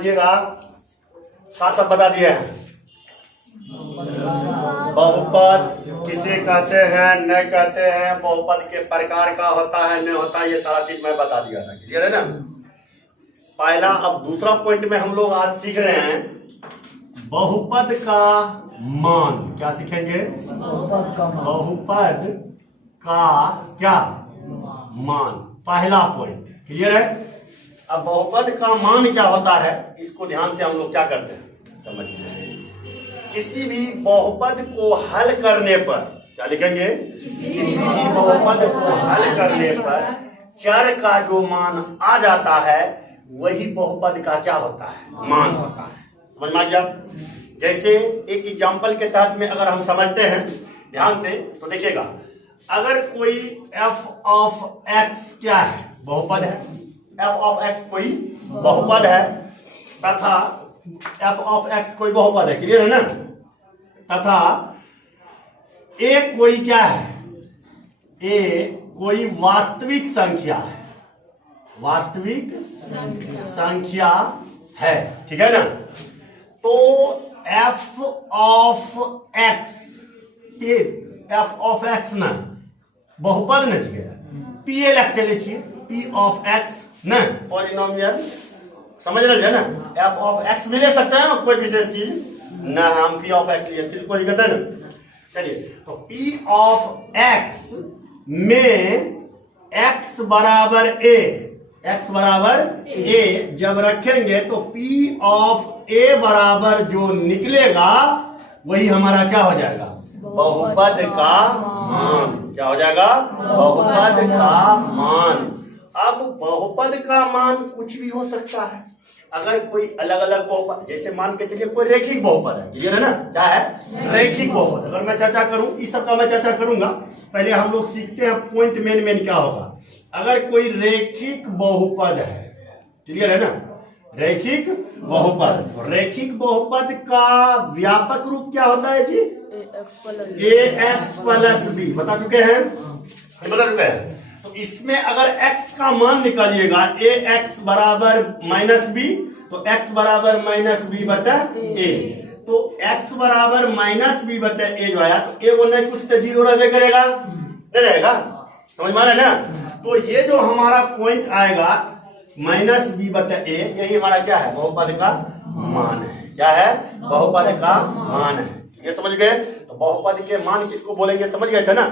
समझिएगा, क्या सब बता दिए हैं। बहुपद किसे कहते हैं, न कहते हैं, बहुपद के प्रकार का होता है, न होता है, ये सारा चीज मैं बता दिया था। क्लियर है ना। पहला, अब दूसरा पॉइंट में हम लोग आज सीख रहे हैं बहुपद का मान। क्या सीखेंगे? बहुपद का क्या मान, पहला पॉइंट। क्लियर है। अब बहुपद का मान क्या होता है, इसको ध्यान से हम लोग क्या करते हैं समझिए। किसी भी बहुपद को हल करने पर क्या लिखेंगे? किसी भी बहुपद को हल करने पर चर का जो मान आ जाता है वही बहुपद का क्या होता है, मान होता है। समझ में आ गया। जैसे एक एग्जांपल के तहत में अगर हम समझते हैं ध्यान से तो देखिएगा, अगर कोई f ऑफ x क्या है, बहुपद है, f ऑफ x कोई बहुपद है तथा f ऑफ x कोई बहुपद है। क्लियर है ना। तथा a कोई क्या है, a कोई वास्तविक संख्या है, वास्तविक संख्या है। ठीक है ना। तो f of x, f of x ना बहुपद न पी एल चले छे, p ऑफ x न पॉलिनोमियल। समझ रहे हैं ना। f ऑफ x भी ले सकते हैं कोई विशेष चीज ना, हम p ऑफ x लिए किसको लिखते हैं ना। चलिए, तो p ऑफ x में x बराबर a, x बराबर a जब रखेंगे तो p ऑफ a बराबर जो निकलेगा वही हमारा क्या हो जाएगा, बहुपद का मान। क्या हो जाएगा? बहुपद का मान। अब बहुपद का मान कुछ भी हो सकता है। अगर कोई अलग अलग बहुपद, जैसे मान के चलिए कोई रेखिक बहुपद है, क्लियर है ना, क्या है रेखिक बहुपद। अगर मैं चर्चा करूं, इस सब का मैं चर्चा करूंगा, पहले हम लोग सीखते हैं पॉइंट मेन क्या होगा। अगर कोई रेखिक बहुपद है, क्लियर है ना, रेखिक बहुपद, रेखिक बहुपद का व्यापक रूप क्या होता है जी, ax प्लस b। बता चुके हैं, बता चुके हैं। तो इसमें अगर x का मान निकालिएगा ax बराबर माइनस बी, तो x बराबर माइनस बी बटा a। तो x बराबर माइनस बी बटा a जो आया, तो a वो नहीं कुछ तो जीरो रहने करेगा, नहीं रहेगा। समझ में आ रहा है ना। तो ये जो हमारा पॉइंट आएगा माइनस बी बटा ए, यही हमारा क्या है, बहुपद का मान है। क्या है? बहुपद का मान है। ये समझ गए। तो बहुपद के मान किसको बोलेंगे, समझ गए थे ना।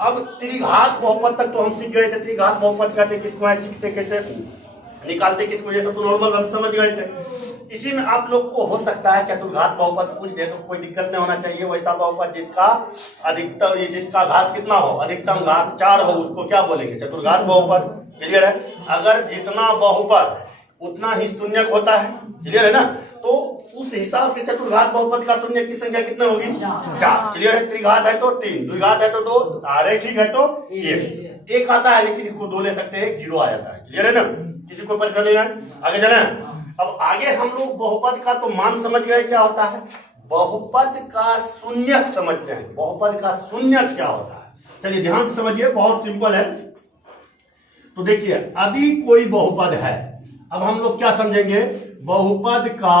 अब त्रिघात बहुपद तक तो हम सीख गए थे। त्रिघात बहुपद कहते किसको है, सीखते कैसे निकालते किसको, ये सब तो नॉर्मल हम समझ गए थे। इसी में आप लोग को हो सकता है चतुर्घात बहुपद पूछ दे तो कोई दिक्कत नहीं होना चाहिए। वैसा बहुपद जिसका अधिकतम, जिसका घात कितना हो, अधिकतम घात 4 हो, उसको क्या बोलेंगे, चतुर्घात बहुपद। क्लियर है। अगर जितना बहुपद उतना ही शून्यक होता है, क्लियर है ना, तो उस हिसाब से चतुर्घात बहुपद का शून्य की संख्या कितनी होगी, 4। क्लियर है। त्रिघात है तो 3, द्विघात है तो 2, आरेखिक है तो 1 आता है, लेकिन इसको 2 ले सकते हैं, 1 जीरो आ जाता है। क्लियर है ना। किसी को परेशानी नहीं है। आगे चले। अब आगे हम लोग बहुपद का तो मान समझ गए क्या होता है, बहुपद का शून्यक समझते हैं। बहुपद का शून्यक क्या होता है, चलिए ध्यान से समझिए, बहुत सिंपल है। तो देखिए, अभी कोई बहुपद है, अब हम लोग क्या समझेंगे, बहुपद का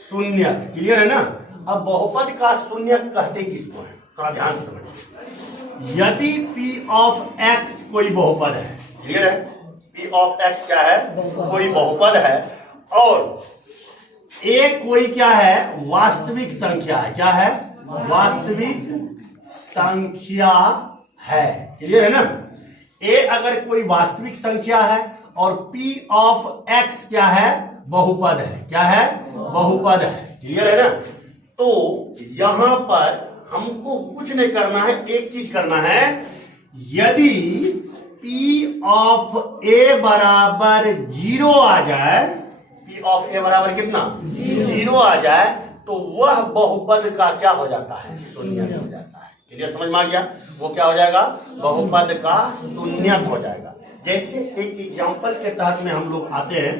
शून्यक। क्लियर है ना। अब बहुपद का शून्यक कहते किसको है, थोड़ा ध्यान से समझिए। यदि p ऑफ x कोई बहुपद है, क्लियर है, p ऑफ x क्या है, कोई बहुपद है, और a कोई क्या है, वास्तविक संख्या है। क्या है, वास्तविक संख्या है। क्लियर है ना। a अगर कोई वास्तविक संख्या है और p ऑफ x क्या है, बहुपद है। क्या है, बहुपद है। क्लियर है ना। तो यहां पर हमको कुछ नहीं करना है, एक चीज करना है, यदि p ऑफ a बराबर 0 आ जाए, p ऑफ a बराबर कितना, 0 आ जाए, तो वह बहुपद का क्या हो जाता है, शून्यक हो जाता है। क्लियर, समझ में आ गया। वो क्या हो जाएगा, बहुपद का शून्यक हो जाएगा। जैसे एक एग्जांपल के तहत में हम लोग आते हैं,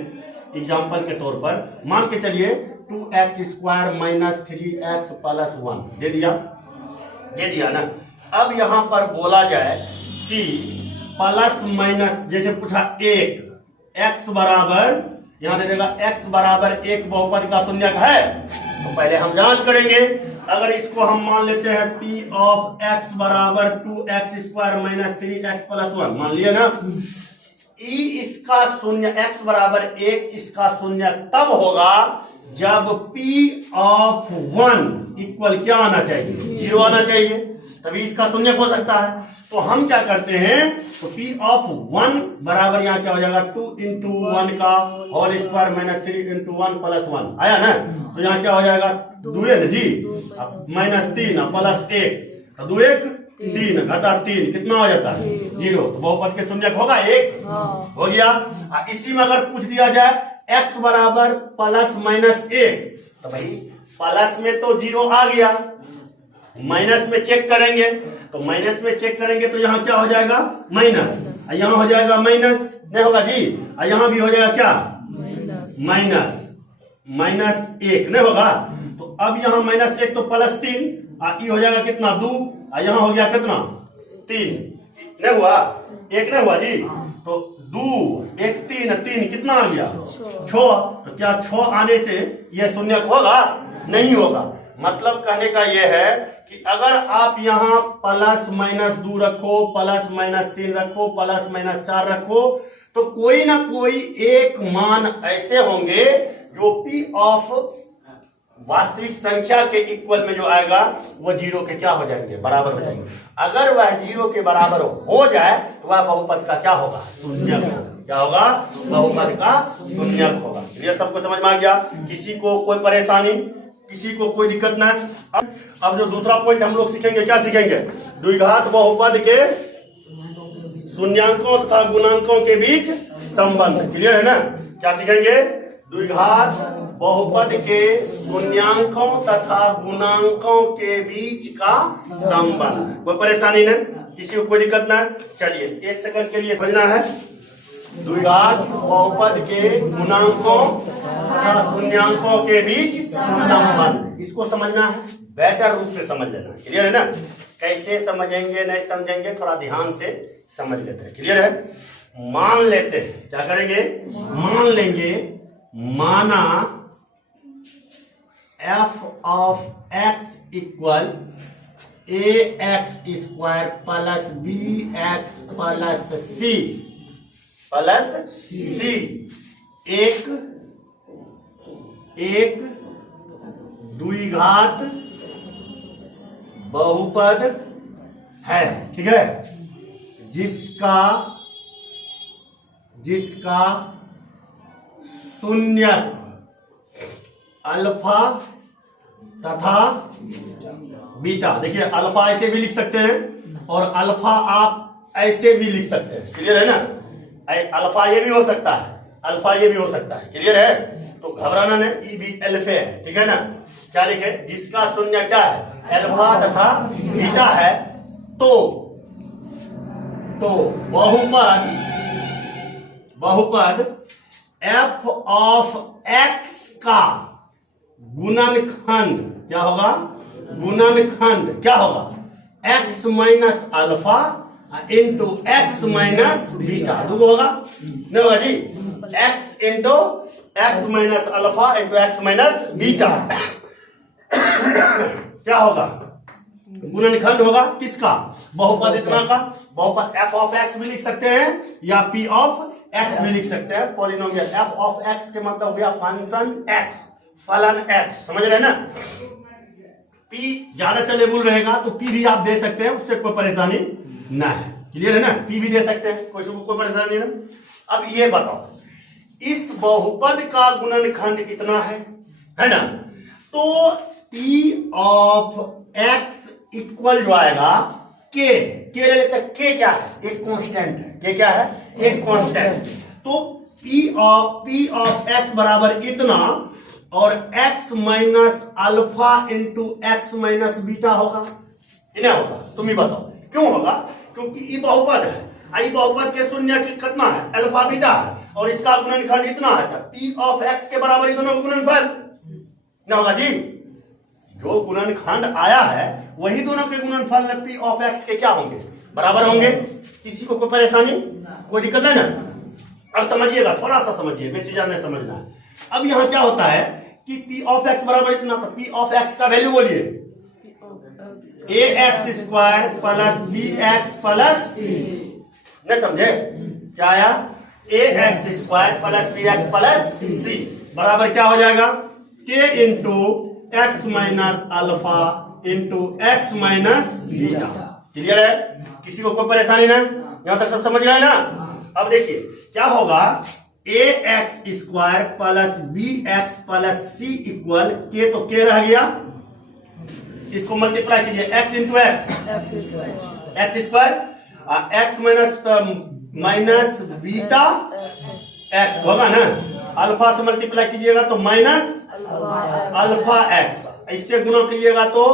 एग्जांपल के तौर पर मान के चलिए 2x² माइनस 3x प्लस 1 दे दिया ना। अब यहां पर बोला जाए कि प्लस माइनस, जैसे पूछा 1 x बराबर, यहां दे देगा x बराबर एक बहुपद का शून्यक है। तो पहले हम जांच करेंगे। अगर इसको हम मान लेते हैं p ऑफ x बराबर 2x² माइनस 3x प्लस 1, मान लिया ना। इसका शून्य x बराबर एक, इसका शून्य तब होगा जब p ऑफ 1 इक्वल क्या आना चाहिए, 0 आना चाहिए, तभी इसका शून्य हो सकता है। तो हम क्या करते हैं, तो p ऑफ 1 बराबर यहाँ क्या हो जाएगा 2 इंटू 1 का whole square minus 3 into 1 plus 1 आया ना। तो यहाँ क्या हो जाएगा 2 है ना जी, माइनस 3 प्लस 1, तो 2 1 3 घटा 3 कितना हो जाता है 0। तो बहुपद के शून्यक होगा 1, हो गया। इसी में अगर पूछ दिया जाए x बराबर प्लस माइनस 1, तो भाई प्लस में तो 0 आ गया, माइनस में चेक करेंगे, तो माइनस में चेक करेंगे तो यहाँ क्या हो जाएगा माइनस, यहाँ हो जाएगा माइनस, नहीं होगा जी, यहाँ भी हो जाएगा क्या माइनस, माइनस 1 नहीं होगा। तो अब यहाँ माइनस 1 तो प्लस 3, हो जाएगा कितना 2, यहाँ हो गया कितना 3, नहीं हुआ 1 नहीं हुआ जी। तो 2 1 3 3 कितना आ गया 6। तो क्या 6 आने से यह शून्यक होगा, नहीं होगा। मतलब कहने का यह है कि अगर आप यहाँ प्लस माइनस 2 रखो, प्लस माइनस 3 रखो, प्लस माइनस 4 रखो, तो कोई ना कोई एक मान ऐसे होंगे जो p ऑफ वास्तविक संख्या के इक्वल में जो आएगा वो 0 के क्या हो जाएंगे, बराबर हो जाएंगे। अगर वह 0 के बराबर हो जाए तो वह बहुपद का क्या होगा, शून्यक होगा। क्या होगा, बहुपद का शून्यक होगा। ये सबको समझ में आ गया, किसी को कोई परेशानी, किसी को कोई दिक्कत ना। अब जो दूसरा पॉइंट हम लोग सीखेंगे, क्या सीखेंगे, द्विघात बहुपद के शून्यांकों तथा गुणांकों के बीच संबंध। क्लियर है ना, क्या सीखेंगे, द्विघात बहुपद के शून्यांकों तथा गुणांकों के बीच का संबंध। कोई परेशानी ना, किसी को कोई दिक्कत ना। चलिए 1 सेकंड के लिए समझना है, द्विघात बहुपद के गुणांकों तथा शून्यांकों के बीच संबंध, इसको समझना है, बेटर रूप से समझ लेना। क्लियर है ना, कैसे समझेंगे नहीं समझेंगे, थोड़ा ध्यान से समझ लेते हैं। क्लियर है, मान लेते हैं, क्या करेंगे, मान लेंगे, माना f of x equal ax² plus bx plus c एक द्विघात बहुपद है। ठीक है, जिसका शून्यक अल्फा तथा बीटा। देखिए अल्फा ऐसे भी लिख सकते हैं और अल्फा आप ऐसे भी लिख सकते हैं। क्लियर है ना, अल्फा ये भी हो सकता है, अल्फा ये भी हो सकता है। क्लियर है, तो घबराना नहीं, ई भी अल्फे है। ठीक है ना, क्या लिखे, जिसका शून्य क्या है अल्फा तथा बीटा है, तो बहुपद f ऑफ x का गुणनखंड क्या होगा, गुणनखंड क्या होगा, x minus alpha into x minus beta. दो होगा, नहीं होगा जी, x into x minus alpha into x minus beta क्या होगा, गुणनखंड होगा किसका, बहुपद इतना का। बहुपद f ऑफ x भी लिख सकते हैं या p ऑफ x भी लिख सकते हैं। पॉलिनोमियल f ऑफ x के मतलब हो गया फंक्शन x, फलन x। समझ रहे हैं ना, p ज्यादा चलेबुल रहेगा तो p भी आप दे सकते हैं, उससे कोई परेशानी ना है। क्लियर है ना, p भी दे सकते हैं, कोई परेशानी ना। अब ये बताओ, इस बहुपद का गुणनखंड इतना है ना, तो p ऑफ x इक्वल जो आएगा k ले लेते हैं। k क्या है, एक कांस्टेंट है। k क्या है, एक कांस्टेंट। तो p ऑफ x बराबर इतना और x minus alpha into x minus beta होगा, इन्हें होगा। तुम ही बताओ क्यों होगा, क्योंकि ये बहुपद है, आई बहुपद के शून्य कितना है अल्फा बीटा है और इसका गुणनखंड इतना है। p ऑफ x के बराबर ही दोनों गुणनफल ना होगा जी, जो गुणनखंड आया है वही दोनों के गुणनफल p ऑफ x के क्या होंगे, बराबर होंगे। किसी को कोई परेशानी, कोई दिक्कत है ना। अब समझिएगा, थोड़ा सा समझिए, बेसी ज्यादा नहीं समझना है। अब यहाँ क्या होता है कि पी ऑफ एक्स बराबर इतना, तो पी ऑफ एक्स का वैल्यू बोलिए, a x square plus b x plus c. नहीं समझे क्या आया? A x square plus b x plus c बराबर क्या हो जाएगा? K into x minus alpha into x minus beta. Clear है? किसी को कोई परेशानी ना? यहां तक सब समझ गए ना? अब देखिए क्या होगा, a x square plus b x plus c equal k, तो के रह गया, इसको मल्टीप्लाई कीजिए, x into x square, x minus beta x होगा ना, अल्फा से मल्टीप्लाई कीजिएगा तो माइनस अल्फा एक्स, इससे गुना कीजिएगा तो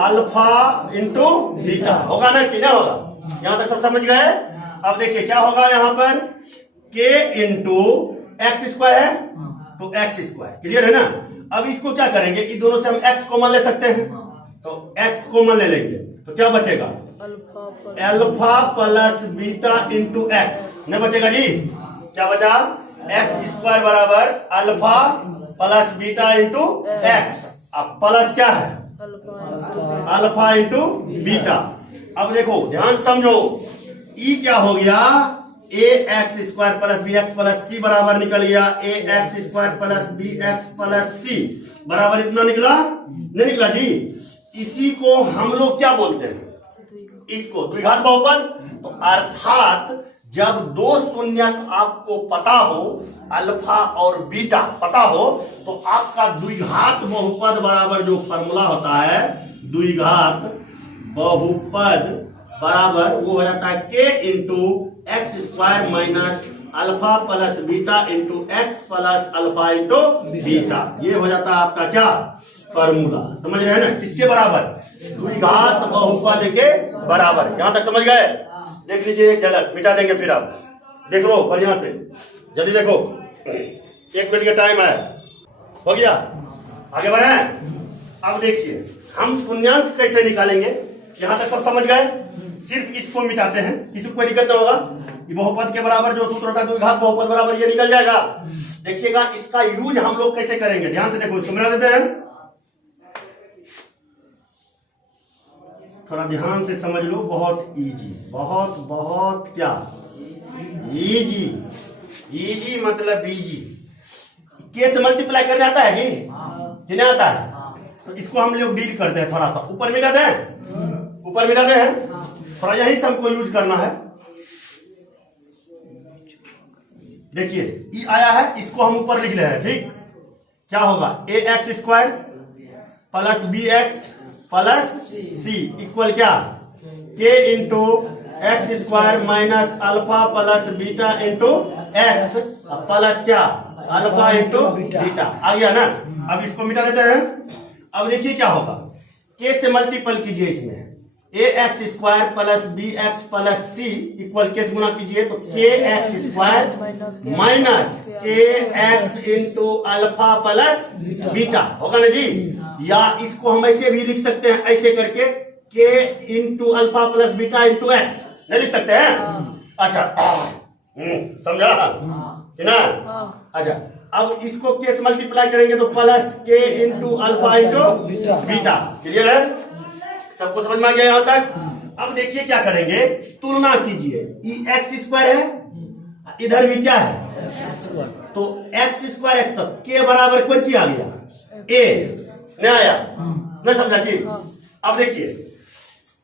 अल्फा इंटू बीटा होगा ना कि ना होगा? यहां तक सब समझ गए? अब देखिए क्या होगा यहाँ पर, के इंटू एक्स स्क्वायर है तो एक्स स्क्वायर। क्लियर है ना? अब इसको क्या करेंगे, इन दोनों से हम एक्स कॉमन ले सकते हैं, तो एक्स कॉमन ले लेंगे तो क्या बचेगा, alpha plus beta into x. नहीं बचेगा जी? क्या बचा? एक्स स्क्वायर बराबर alpha plus beta into x. अब प्लस क्या है, अल्फा इंटू बीटा। अब देखो ध्यान समझो, ई क्या हो गया, a x square plus b x plus c बराबर निकल गया a x square plus b x plus c बराबर इतना निकला? नहीं निकला जी। इसी को हम लोग क्या बोलते हैं, इसको द्विघात बहुपद। तो अर्थात जब दो शून्यक आपको पता हो, अल्फा और बीटा पता हो, तो आपका द्विघात बहुपद बराबर जो फॉर्मूला होता है, द्विघात बहुपद बराबर वो हो जाता है के into x square minus alpha plus beta into x plus alpha into beta. ये हो जाता है आपका क्या फॉर्मूला। समझ रहे हैं ना? किसके बराबर? द्विघात बहुपद के बराबर। यहां तक समझ गए? देख लीजिए एक झलक, मिटा देंगे फिर आप देख लो बढ़िया से, जल्दी देखो, 1 मिनट का टाइम है, हो गया, आगे बढ़े। अब देखिए हम शून्यांक कैसे निकालेंगे, यहां तक सब समझ गए? सिर्फ इसको मिटाते हैं, किसी को कोई दिक्कत नहीं होगा। ये बहुपद के बराबर जो सूत्र होता है द्विघात बहुपद बराबर, ये निकल जाएगा। देखिएगा इसका यूज हम लोग कैसे करेंगे, ध्यान से देखो, इसको मिटा देते हैं, थोड़ा ध्यान से समझ लो। बहुत इजी, बहुत बहुत क्या इजी, इजी मतलब इजी। के से मल्टीप्लाई करने आता है जी कि नहीं आता है? तो इसको हम लोग डील करते हैं, थोड़ा सा ऊपर मिटा दें, ऊपर मिटा दें, थोड़ा यही से हमको यूज करना है। देखिए ई आया है, इसको हम ऊपर लिख रहे हैं, ठीक? क्या होगा, a x square plus b x plus c equal क्या, k into x square minus alpha plus beta into x plus क्या, अल्फा इंटू बीटा। आ गया ना? अब इसको मिटा देते हैं। अब देखिए क्या होगा, के से मल्टीपल कीजिए इसमें, a x square plus b x plus c equal k से गुना कीजिए तो k x square minus k x into alpha plus beta होगा ना जी? या इसको हम ऐसे भी लिख सकते हैं, ऐसे करके के into alpha plus beta into x नहीं लिख सकते हैं? अच्छा समझा कि ना? अच्छा अब इसको के से मल्टीप्लाई करेंगे तो प्लस के into alpha into beta. Clear है? सबको समझ में आ गया यहां तक? अब देखिए क्या करेंगे, तुलना कीजिए, ई एक्स स्क्वायर है, इधर भी क्या है, तो एक्स स्क्वायर एक्स तो के बराबर कौन चीज आ गया, ए। नहीं आया? नहीं समझा कि? अब देखिए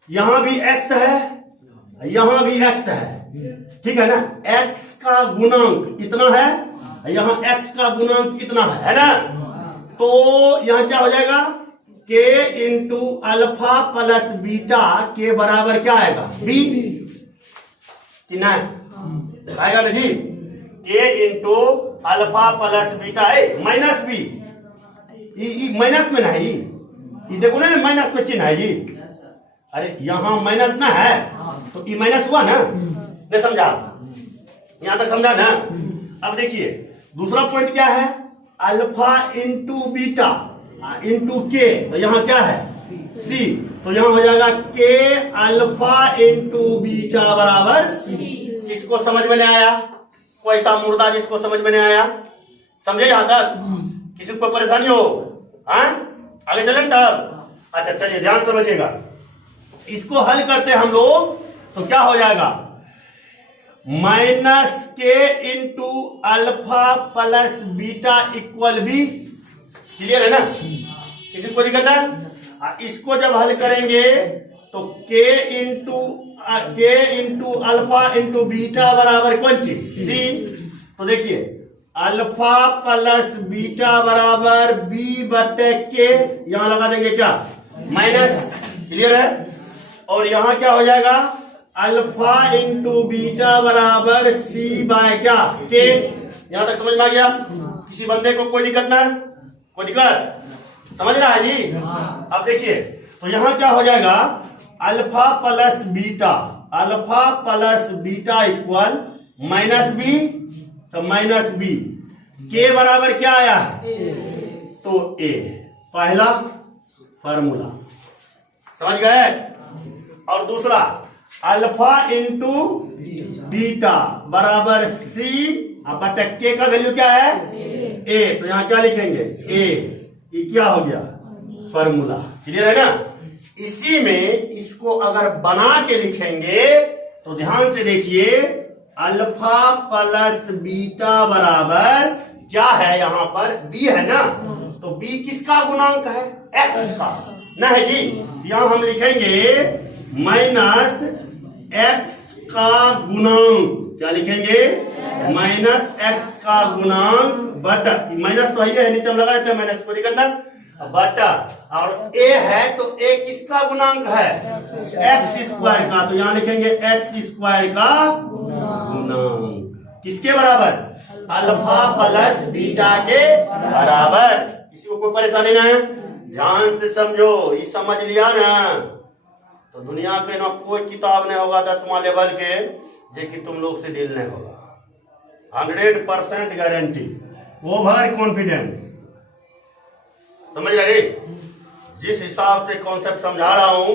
यहां भी एक्स है, यहां भी एक्स है, ठीक है ना? एक्स का गुणांक इतना है, यहां एक्स का गुणांक इतना है ना? तो यहां क्या हो जाएगा, k into alpha plus beta के बराबर क्या आएगा, बी। कितना आएगा ना जी? के इंटू अल्फा प्लस बीटा है माइनस बी, माइनस में ना है, ये देखो ना माइनस में चिन्ह है जी। अरे यहां माइनस ना है तो ई माइनस हुआ ना? नहीं समझा? यहां तक समझा ना? अब देखिए दूसरा पॉइंट क्या है, अल्फा इंटू बीटा इंटू के, तो यहां क्या है, सी, तो यहां हो जाएगा के अल्फा इंटू बीटा बराबर सी। किसको समझ में नहीं आया? कोई ऐसा मुर्दा जिसको समझ में नहीं आया? समझे यहाँ तक? किसी को परेशानी हो? हाँ, आगे चलें तब। अच्छा चलिए ध्यान समझिएगा, इसको हल करते हम लोग तो क्या हो जाएगा, माइनस के into alpha plus beta equal b. Clear है ना? किसी को दिक्कत ना? इसको जब हल करेंगे तो के इंटू अल्फा इंटू बीटा बराबर कौन चीज? सी। तो देखिए अल्फा प्लस बीटा बराबर बी बटे के, यहां लगा देंगे क्या, माइनस। क्लियर है? और यहां क्या हो जाएगा, अल्फा इंटू बीटा बराबर सी बाय क्या, के। यहां तक समझ में आ गया? किसी बंदे को कोई दिक्कत ना? कोई दिक्कत? समझ रहा है जी? अब देखिए तो यहां क्या हो जाएगा, alpha plus beta equal minus b, तो माइनस बी, के बराबर क्या आया है, तो ए, पहला फार्मूला। समझ गए? और दूसरा अल्फा इंटू बीटा बराबर सी बटे के का वैल्यू क्या है, ए। तो यहां क्या लिखेंगे, ए। ये क्या हो गया, फार्मूला। क्लियर है ना? इसी में इसको अगर बना के लिखेंगे तो ध्यान से देखिए, अल्फा प्लस बीटा बराबर क्या है, यहां पर बी है ना, तो बी किसका गुणांक है, एक्स का ना है जी। यहां हम लिखेंगे माइनस एक्स का गुणांक, क्या लिखेंगे, माइनस एक्स का गुणांक बटा, माइनस तो है नीचे हम लगा देते हैं माइनस को, दिक्कत ना, बटा, और ए है तो ए किसका गुणांक है, एक्स स्क्वायर का, तो यहां लिखेंगे एक्स स्क्वायर का गुणांक किसके बराबर, अल्फा प्लस बीटा के बराबर। किसी को कोई परेशानी ना है? ध्यान से समझो, ये समझ लिया ना तो दुनिया के ना कोई किताब नहीं होगा 10वां लेवल के जो कि तुम लोग से डील नहीं होगा। 100% गारंटी, ओवर कॉन्फिडेंस। समझ रहे? जिस हिसाब से कॉन्सेप्ट समझा रहा हूं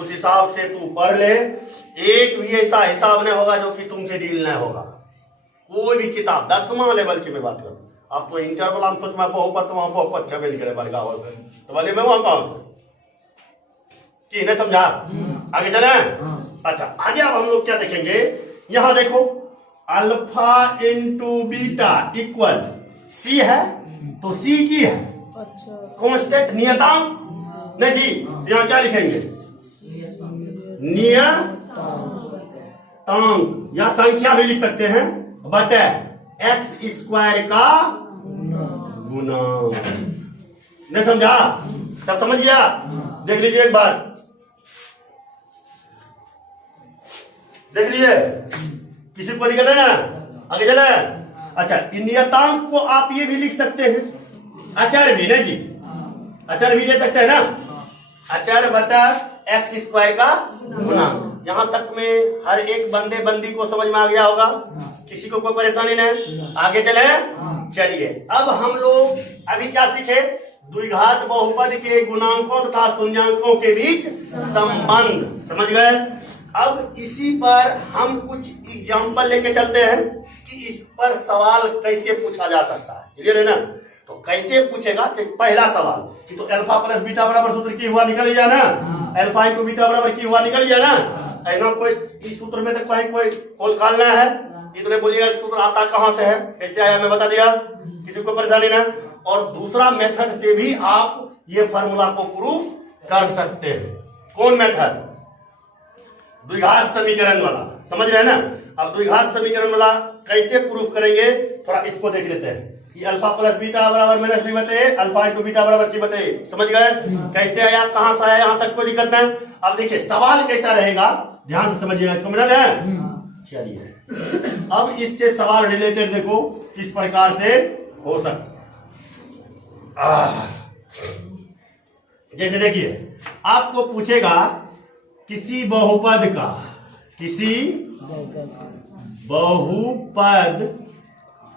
उस हिसाब से तू पढ़ ले, एक भी ऐसा हिसाब नहीं होगा जो कि तुमसे डील नहीं होगा। कोई भी किताब 10वां लेवल की मैं बात करूं, आपको इंटर वाला सोच में बहुपत तो वहां बहुपत छबे निकले बरगा हो तो वाले में वहां कौन कि नहीं समझा? आगे चले? अच्छा आगे अब हम लोग क्या देखेंगे, यहां देखो alpha into beta equal c है, तो सी की है कांस्टेंट, नियतांक नहीं जी। यहां क्या लिखेंगे, नियतांक या संख्या भी लिख सकते हैं, बटे एक्स स्क्वायर का गुणांक। नहीं समझा? सब समझ गया? देख लीजिए एक बार, देख लीजिए, किसी को दिक्कत है ना? आगे चले? अच्छा नियतांक को आप ये भी लिख सकते हैं, अचर भी, नहीं जी, अचर भी ले सकते हैं ना, अचर बटा एक्स स्क्वायर का गुणांक। यहां तक में हर एक बंदे बंदी को समझ में आ गया होगा? किसी को कोई परेशानी नहीं? आगे चले? चलिए अब हम लोग अभी क्या सीखे, द्विघात बहुपद के गुणांकों तथा शून्यांकों के बीच संबंध। समझ गए? अब इसी पर हम कुछ एग्जाम्पल लेके चलते हैं कि इस पर सवाल कैसे पूछा जा सकता है। क्लियर है ना? तो कैसे पूछेगा, पहला सवाल कि तो अल्फा प्लस बीटा बराबर सूत्र की हुआ निकल गया ना, अल्फा इंटू बीटा बराबर की हुआ निकल गया ना। ऐना कोई इस सूत्र में तो कहीं कोई खोल खालना है, इतने बोलिएगा सूत्र आता कहां से है, कैसे आया, मैं बता दिया, किसी को परेशानी ना। और दूसरा मेथड से भी आप ये फार्मूला को प्रूफ कर सकते हैं। कौन मेथड? द्विघात समीकरण वाला। समझ रहे हैं ना? अब द्विघात समीकरण वाला कैसे प्रूफ करेंगे, थोड़ा इसको देख लेते हैं कि अल्फा प्लस बीटा बराबर माइनस बी बटे अल्फा इंटू बीटा बराबर सी बटे। समझ गए? कैसे आया, कहां से आया, यहां तक कोई दिक्कत नहीं। अब देखिए सवाल कैसा रहेगा, ध्यान से समझिएगा, इसको मिला है। चलिए अब इससे सवाल रिलेटेड देखो किस प्रकार से हो सकता। जैसे देखिए आपको पूछेगा किसी बहुपद का, किसी बहुपद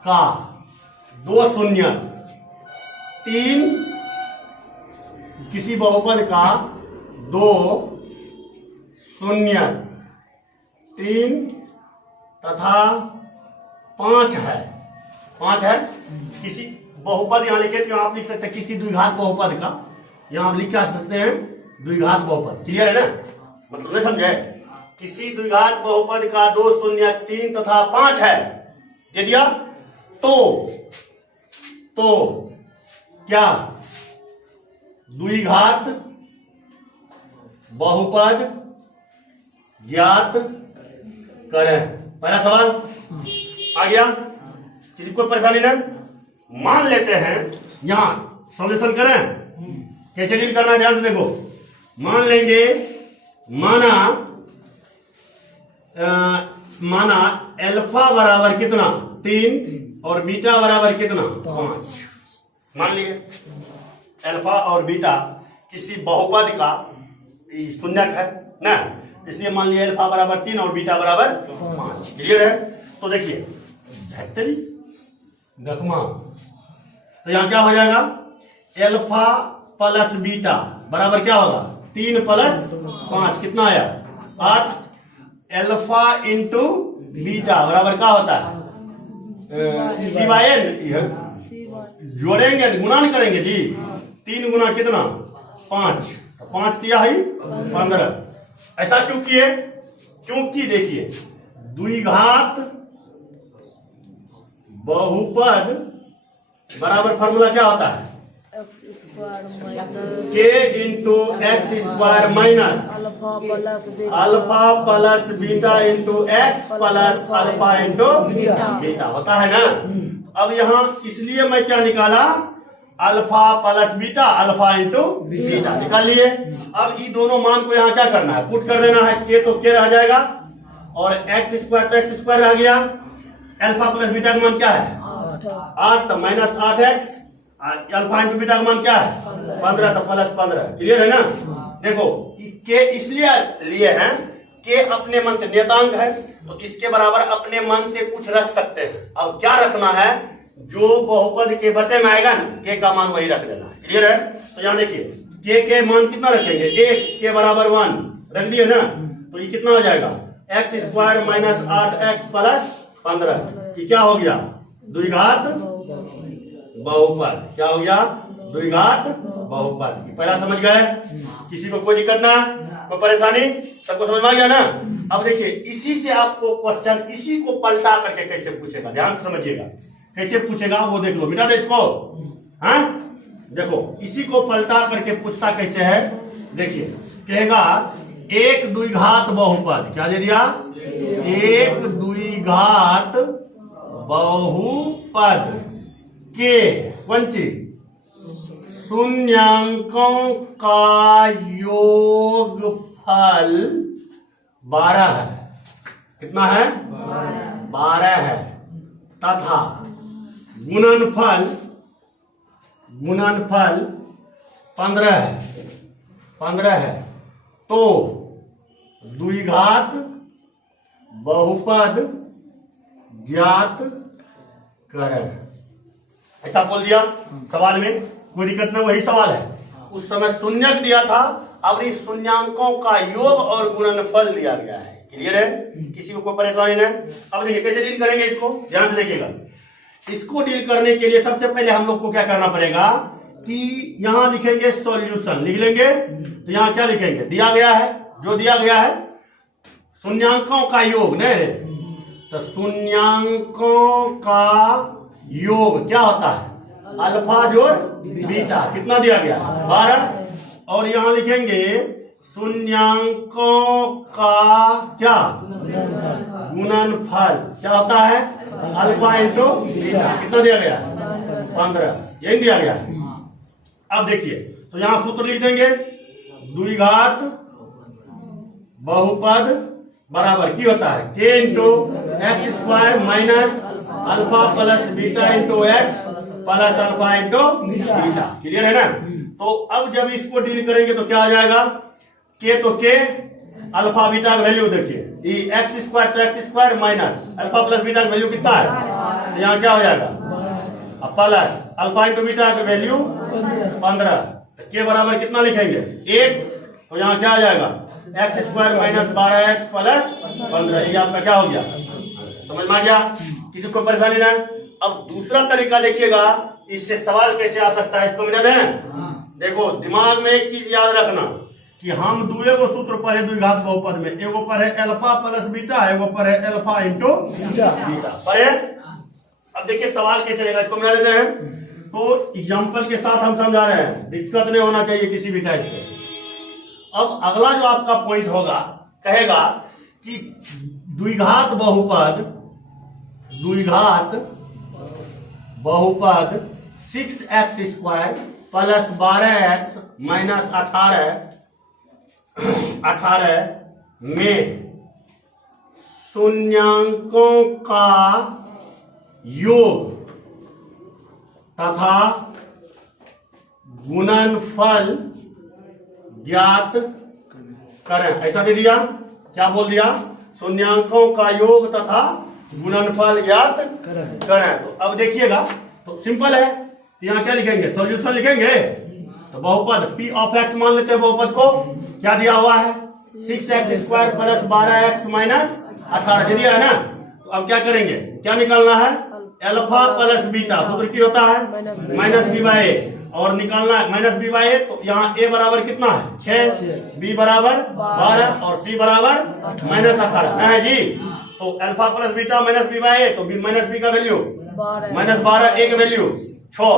का 2 शून्य 3, किसी बहुपद का 2 शून्य 3 तथा 5 है, 5 है। किसी बहुपद यहाँ लिखे तो आप लिख सकते हैं किसी द्विघात बहुपद का, यहाँ आप लिख क्या सकते हैं द्विघात बहुपद। क्लियर है ना, मतलब नहीं समझे? किसी द्विघात बहुपद का 2 शून्य 3 तथा 5 है दे दिया तो क्या द्विघात बहुपद ज्ञात करें। पहला सवाल आ गया, किसी को परेशानी नहीं। मान लेते हैं यहां सॉल्यूशन करें, कैसे डील करना है ध्यान से देखो। मान लेंगे माना अल्फा बराबर कितना 3 और बीटा बराबर कितना 5। मान लिए अल्फा और बीटा किसी बहुपद का शून्यक है ना, इसलिए मान लिया अल्फा बराबर 3 और बीटा बराबर 5। क्लियर है? तो देखिए झटरी गखमा, तो यहाँ क्या हो जाएगा अल्फा प्लस बीटा बराबर क्या होगा 3 प्लस 5 कितना आया 8। अल्फा इंटू बीटा बराबर क्या होता है C/N, जोड़ेंगे गुणन करेंगे जी। 3 गुना कितना 5, 5 दिया है 15। ऐसा क्यों किए? क्योंकि देखिए द्विघात बहुपद बराबर फॉर्मूला क्या होता है k into x square minus alpha plus beta into x plus alpha into beta होता है ना। अब यहाँ इसलिए मैं क्या निकाला alpha plus beta alpha into beta निकाल लिए। अब ये दोनों मान को यहाँ क्या करना है पुट कर देना है, k तो k रह जाएगा और एक्स स्क्वायर तो एक्स स्क्वायर रह गया। अल्फा प्लस बीटा का मान क्या है 8 तो minus 8x, alpha into beta का मान क्या है 15 तो प्लस 15। क्लियर है ना? देखो के इसलिए लिए हैं के अपने मन से नियतांक है तो इसके बराबर अपने मन से कुछ रख सकते हैं। अब क्या रखना है जो बहुपद के बटे में आएगा ना के का मान वही रख देना है। क्लियर है? तो यहाँ देखिए के मान कितना रखेंगे 1 के बराबर 1 रख दिए ना, तो ये कितना हो जाएगा x square minus 8x plus 15। ये क्या हो गया द्विघात बहुपद। क्या हो गया द्विघात बहुपद। पहला समझ गए? किसी को कोई दिक्कत ना, कोई परेशानी, सबको समझ में आ गया ना? अब देखिए इसी से आपको क्वेश्चन इसी को पलटा करके कैसे पूछेगा, ध्यान से समझिएगा कैसे पूछेगा वो देख लो। मिटा दे इसको। हाँ देखो इसी को पलटा करके पूछता कैसे है, देखिए कहेगा एक द्विघात बहुपद, क्या दे दिया एक द्विघात बहुपद के पंची शून्यांकों का योगफल 12 है। कितना है 12 है तथा गुणनफल 15 है। तो द्विघात बहुपद ज्ञात करें। ऐसा बोल दिया सवाल में, कोई दिक्कत नहीं, वही सवाल है। उस समय शून्यक दिया था, अब इस शून्यांकों का योग और गुणनफल दिया गया है। क्लियर है? किसी को कोई परेशानी नहीं। अब देखिए कैसे डील करेंगे इसको, ध्यान से देखिएगा। इसको डील करने के लिए सबसे पहले हम लोग को क्या करना पड़ेगा कि यहां लिखेंगे सॉल्यूशन, लिख लेंगे। तो यहां क्या लिखेंगे दिया गया है, जो दिया गया है शून्यांकों का योग नहीं, तो शून्यांकों का योग क्या होता है अल्फा जोड़ बीटा, कितना दिया गया 12। और यहां लिखेंगे शून्यांकों का क्या गुणनफल, क्या होता है अल्फा इंटू बीटा, कितना दिया गया 15, यही दिया गया। अब देखिए तो यहां सूत्र लिख देंगे द्विघात बहुपद बराबर की होता है k into x square minus alpha plus beta into x plus alpha into beta. Clear है ना? तो अब जब इसको डील करेंगे तो क्या आ जाएगा k तो k अल्फा बीटा का वैल्यू देखिए एक्स स्क्वायर तो x square minus alpha plus beta का वैल्यू कितना है, तो यहाँ क्या हो जाएगा प्लस अल्फा इंटू बीटा का वैल्यू 15। तो k बराबर कितना लिखेंगे 1, तो यहाँ क्या आ जाएगा x square minus 12x plus 15। ये आपका क्या हो गया समझ में आ गया? किसी को परेशानी ना है। अब दूसरा तरीका देखिएगा, इससे सवाल कैसे आ सकता है, इसको मिला दें। देखो दिमाग में एक चीज याद रखना कि हम दुए को सूत्र पढ़े द्विघात बहुपद में, एगो पढ़े अल्फा प्लस बीटा, एगो पढ़े अल्फा इंटू बीटा पढ़े। अब देखिए सवाल कैसे रहेगा, इसको मिला देते हैं। तो एग्जाम्पल के साथ हम समझा रहे हैं, दिक्कत नहीं होना चाहिए किसी भी टाइप से। अब अगला जो आपका पॉइंट होगा, कहेगा कि द्विघात बहुपद 6x square plus 12x minus 18 में शून्यांकों का योग तथा गुणनफल ज्ञात करें। ऐसा दे दिया, क्या बोल दिया? शून्यांकों का योग तथा गुणनफल ज्ञात करें। तो अब देखिएगा, तो सिंपल है, तो यहाँ क्या लिखेंगे? सॉल्यूशन लिखेंगे। तो बहुपद p ऑफ x मान लेते हैं, बहुपद को क्या दिया हुआ है? 6x square plus 12x minus 18 दे दिया है ना। तो अब क्या करेंगे, क्या निकालना है? अल्फा प्लस बीटा, सूत्र की होता है माइनस बी बाई ए, और निकालना है माइनस बी बाई ए। तो यहाँ a बराबर कितना है? 6, b बराबर 12 और c बराबर माइनस 18 है जी। तो alpha plus beta minus b by a, तो माइनस बी का वैल्यू माइनस 12, a का वैल्यू 6,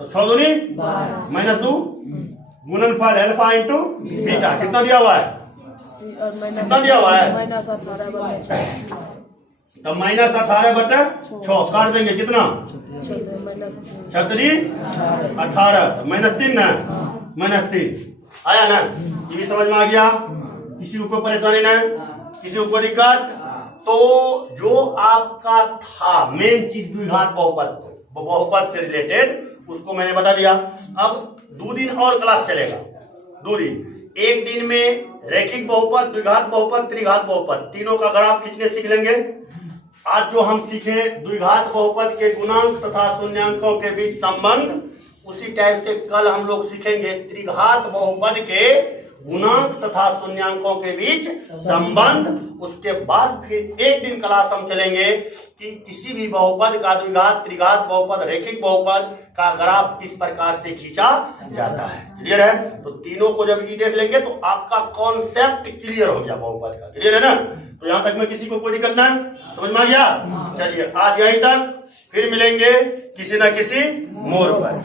तो 6 दूनी माइनस 2 गुणनफल अल्फा इंटू बीटा कितना दिया हुआ है? कितना दिया हुआ है? तो माइनस 18 बटे 6 काट देंगे, कितना? 36 18 माइनस 3 ना, माइनस 3 आया ना। ये भी समझ में आ गया? किसी को परेशानी ना, किसी को दिक्कत? तो जो आपका था मेन चीज द्विघात बहुपद से रिलेटेड, उसको मैंने बता दिया। अब 2 दिन और क्लास चलेगा, 2 दिन। एक दिन में रैखिक बहुपद, द्विघात बहुपद, त्रिघात बहुपद, तीनों का ग्राफ खींचने सीख लेंगे। आज जो हम सीखे द्विघात बहुपद के गुणांक तथा शून्यांकों के बीच संबंध, उसी टाइप से कल हम लोग सीखेंगे त्रिघात बहुपद के गुणांक तथा शून्यांकों के बीच संबंध। उसके बाद फिर एक दिन क्लास हम चलेंगे कि किसी भी बहुपद का द्विघात, त्रिघात बहुपद, रैखिक बहुपद का ग्राफ किस प्रकार से खींचा जाता है। क्लियर है? तो तीनों को जब देख लेंगे तो आपका कॉन्सेप्ट क्लियर हो गया बहुपद का। क्लियर है ना? तो यहां तक में किसी को कोई दिक्कत ना, समझ में आ गया? चलिए आज यहीं तक, फिर मिलेंगे किसी न किसी मोड़ पर।